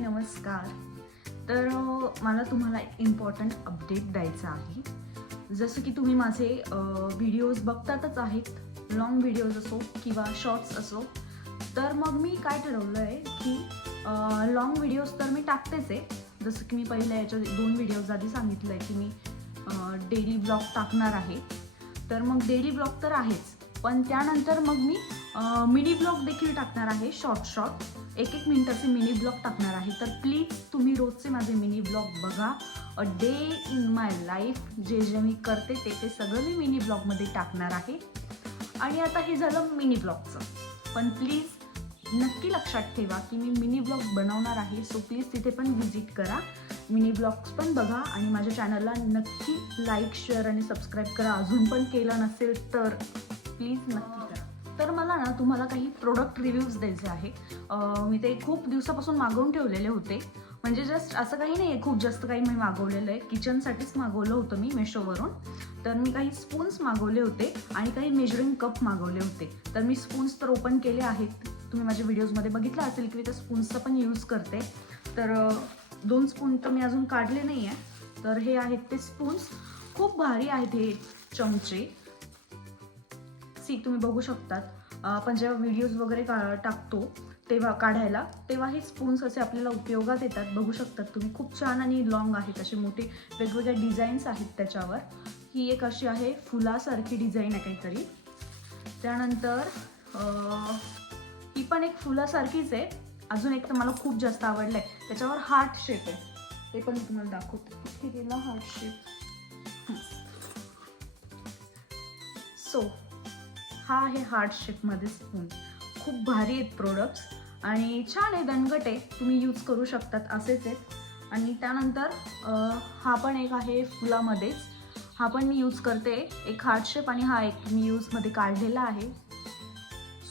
नमस्कार. तर मला तुम्हाला एक इम्पॉर्टंट अपडेट द्यायचा आहे. जसं की तुम्ही माझे व्हिडिओज बघतातच आहेत, लॉंग व्हिडिओज असो किंवा शॉर्ट्स असो. तर मग मी काय ठरवलं आहे की लॉंग व्हिडिओज तर मी टाकतेच आहे. जसं की मी पहिल्या याच्या 2 व्हिडिओज आधी सांगितलं आहे की मी डेली ब्लॉग टाकणार आहे. तर मग डेली ब्लॉग तर आहेच, पण त्यानंतर मग मी मिनी ब्लॉग देखील टाकणार आहे. शॉर्ट 1-1 मिनिटाचे मिनी ब्लॉग टाकणार आहे. तर प्लीज तुम्ही रोजचे माझे मिनी ब्लॉग बघा. A day in my life, जे जे मी करते ते सगळं मी मिनी ब्लॉगमध्ये टाकणार आहे. आणि आता हे झालं मिनी ब्लॉगचं, पण प्लीज नक्की लक्षात ठेवा की मी मिनी ब्लॉग बनवणार आहे. सो प्लीज तिथे पण व्हिजिट करा, मिनी ब्लॉग्स पण बघा आणि माझ्या चॅनलला नक्की लाईक, शेअर आणि सबस्क्राईब करा. अजून पण केलं नसेल तर प्लीज नक्की करा. तर मला ना तुम्हाला काही प्रोडक्ट रिव्ह्यूज द्यायचे आहे. मी ते खूप दिवसापासून मागवून ठेवलेले होते. म्हणजे जस्ट असं काही नाही आहे, खूप जास्त काही मी मागवलेलं आहे. किचनसाठीच मागवलं होतं मी मेशोवरून. तर मी काही स्पून्स मागवले होते आणि काही मेजरिंग कप मागवले होते. तर मी स्पून्स तर ओपन केले आहेत. तुम्ही माझ्या व्हिडिओजमध्ये बघितलं असेल की मी त्या स्पून्सचा पण यूज करते. तर 2 स्पून तर मी अजून काढले नाही आहे. तर हे आहेत ते स्पून्स. खूप भारी आहेत हे चमचे. तुम्ही बघू शकतात, आपण जेव्हा व्हिडिओज वगैरे टाकतो तेव्हा काढायला, तेव्हा हे स्पून्स असे आपल्याला उपयोगात येतात. बघू शकतात तुम्ही, खूप छान आणि लॉंग आहेत. असे मोठे वेगवेगळ्या डिझाईन्स आहेत त्याच्यावर. ही एक अशी आहे फुलासारखी डिझाईन आहे काहीतरी. त्यानंतर ही पण एक फुलासारखीच आहे. अजून एक तर मला खूप जास्त आवडलं आहे, त्याच्यावर हार्ट शेप आहे. ते पण मी तुम्हाला दाखवते. इथे गेला हार्ट शेप. सो हा आहे हार्ट शेपमध्ये स्पून. खूप भारी आहेत प्रोडक्ट्स आणि छान आहे, दणकट आहे. तुम्ही यूज करू शकतात, असेच आहेत. आणि त्यानंतर हा पण एक आहे फुलामध्येच. हा पण मी यूज करते, एक हार्ट शेप, आणि हा एक मी यूजमध्ये काढलेला आहे.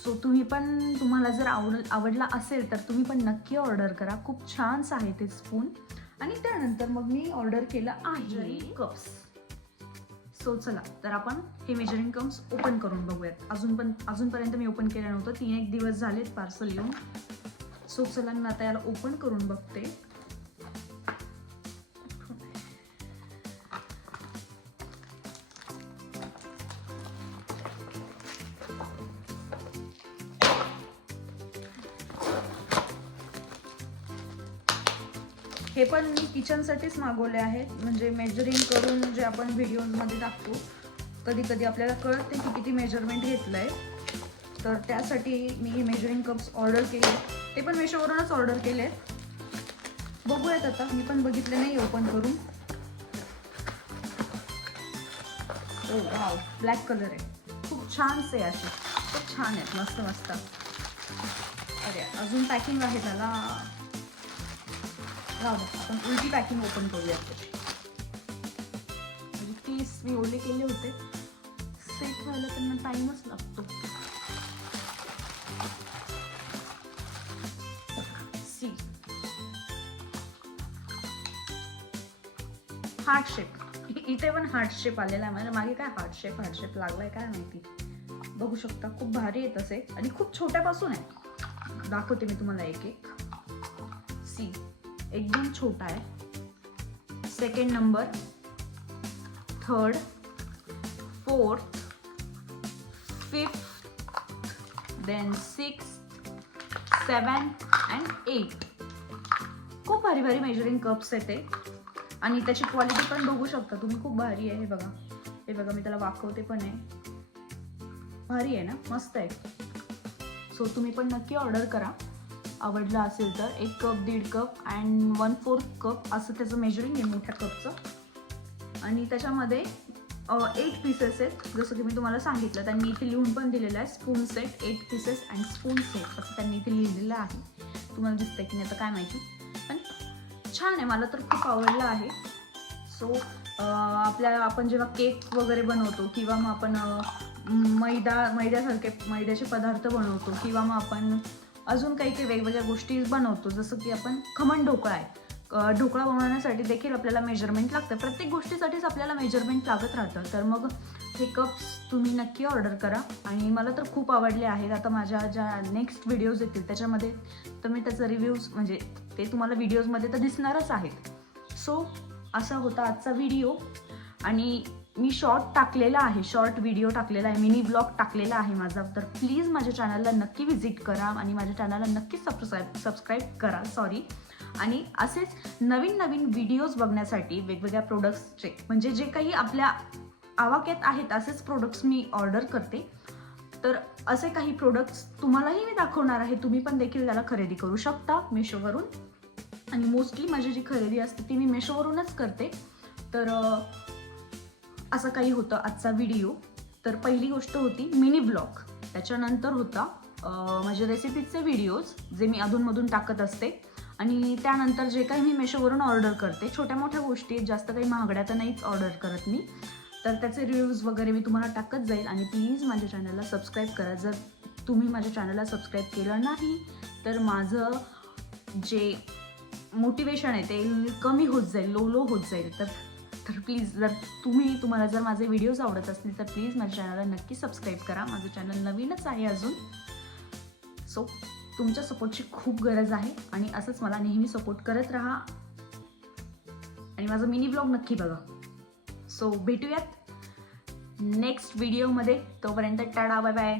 सो तुम्ही पण, तुम्हाला जर आवडला असेल तर तुम्ही पण नक्की ऑर्डर करा. खूप छानच आहे ते स्पून. आणि त्यानंतर मग मी ऑर्डर केलं आहे कप्स. सो चला, तर आपण हे मेजरिंग कप्स ओपन करून बघूयात. अजूनपर्यंत मी ओपन केलं नव्हतं. 3-1 दिवस झालेत पार्सल येऊन. सो चला, मी आता याला ओपन करून बघते. हे पण मी किचनसाठीच मागवले आहेत. म्हणजे मेजरिंग करून जे आपण व्हिडिओमध्ये टाकतो, कधी कधी आपल्याला कळत नाही की किती मेजरमेंट घेतलं आहे. तर त्यासाठी मी हे मेजरिंग कप्स ऑर्डर केले. ते पण मेशोवरूनच ऑर्डर केले. बघूयात आता, मी पण बघितले नाही ओपन करून. ओ वाव, ब्लॅक कलर आहे. खूप छानच आहे असे, खूप छान आहेत, मस्त मस्त. अरे अजून पॅकिंग आहे त्याला. आपण उलटी पॅकिंग ओपन करूयात त्याची. म्हणजे पीस मी ओले केले होते, सेट व्हायला त्यांना टाइमच लागतो. See heart shape. इथे पण हार्ट शेप आलेला आहे. माझ्या मागे काय हार्ट शेप लागलाय काय माहिती. बघू शकता, खूप भारी आहे तसे, आणि खूप छोट्यापासून आहे. दाखवते मी तुम्हाला एक एक. सी, एकदम छोटा आहे. 2nd number, 3rd, 4th, 5th, then 6th, 7th and 8th. खूप भारी भारी मेजरिंग कप्स आहेत ते. आणि त्याची क्वालिटी पण बघू शकता तुम्ही, खूप भारी आहे. हे बघा मी त्याला वाकवते पण आहे. भारी आहे ना, मस्त आहे. सो तुम्ही पण नक्की ऑर्डर करा. आवडलं असेल तर 1 कप, 1.5 कप अँड 1/4 कप असं त्याचं मेजरिंग आहे मोठ्या कपचं. आणि त्याच्यामध्ये 8 पीसेस आहेत. जसं की मी तुम्हाला सांगितलं, त्यांनी इथे लिहून पण दिलेलं आहे, spoon set 8 pieces and spoon set असं त्यांनी इथे लिहिलेलं आहे. तुम्हाला दिसतंय की नाही आता काय माहिती, पण छान आहे. मला तर खूप आवडलं आहे. सो आपण जेव्हा केक वगैरे बनवतो, किंवा मग आपण मैद्याचे पदार्थ बनवतो, किंवा मग आपण अजून काही वेगवेगळ्या गोष्टी बनवतो, जसं की आपण खमण ढोकळा आहे. ढोकळा बनवण्यासाठी देखील आपल्याला मेजरमेंट लागतं. प्रत्येक गोष्टीसाठीच आपल्याला मेजरमेंट लागत राहतं. तर मग हे कप्स तुम्ही नक्की ऑर्डर करा आणि मला तर खूप आवडले आहेत. आता माझ्या ज्या नेक्स्ट व्हिडिओज येतील त्याच्यामध्ये तर मी त्याचा रिव्ह्यूज म्हणजे ते तुम्हाला व्हिडिओजमध्ये तर दिसणारच आहेत. सो असा होता आजचा व्हिडिओ आणि मी शॉर्ट व्हिडिओ टाकलेला आहे, मिनी ब्लॉग टाकलेला आहे माझा. तर प्लीज माझ्या चॅनलला नक्की व्हिजिट करा आणि माझ्या चॅनलला नक्की सबस्क्राईब करा आणि असेच नवीन नवीन व्हिडिओज बघण्यासाठी वेगवेगळ्या प्रोडक्ट्सचे म्हणजे जे काही आपल्या आवाक्यात आहेत असेच प्रोडक्ट्स मी ऑर्डर करते. तर असे काही प्रोडक्ट्स तुम्हालाही मी दाखवणार आहे. तुम्ही पण देखील त्याला खरेदी करू शकता मेशोवरून आणि मोस्टली माझी जी खरेदी असते ती मी मेशोवरूनच करते. तर असं काही होतं आजचा व्हिडिओ. तर पहिली गोष्ट होती मिनी ब्लॉग, त्याच्यानंतर होता माझे रेसिपीचे व्हिडिओज जे मी अधूनमधून टाकत असते आणि त्यानंतर जे काही मी मेशोवरून ऑर्डर करते छोट्या मोठ्या गोष्टी, जास्त काही महागड्या तर नाहीच ऑर्डर करत मी. तर त्याचे रिव्ह्यूज वगैरे मी तुम्हाला टाकत जाईल आणि प्लीज माझ्या चॅनलला सबस्क्राईब करा. जर तुम्ही माझ्या चॅनलला सबस्क्राईब केलं नाही तर माझं जे मोटिवेशन आहे ते कमी होत जाईल, लो होत जाईल. तर प्लीज तुम्हाला जर माझे व्हिडिओज आवडत असतील तर प्लीज माझ्या चॅनलला नक्की सबस्क्राईब करा. माझं चॅनल नवीनच आहे अजून. सो तुमच्या सपोर्टची खूप गरज आहे आणि असंच मला नेहमी सपोर्ट करत राहा आणि माझा मिनी ब्लॉग नक्की बघा. सो भेटूयात नेक्स्ट व्हिडिओमध्ये. तोपर्यंत टाटा, बाय बाय.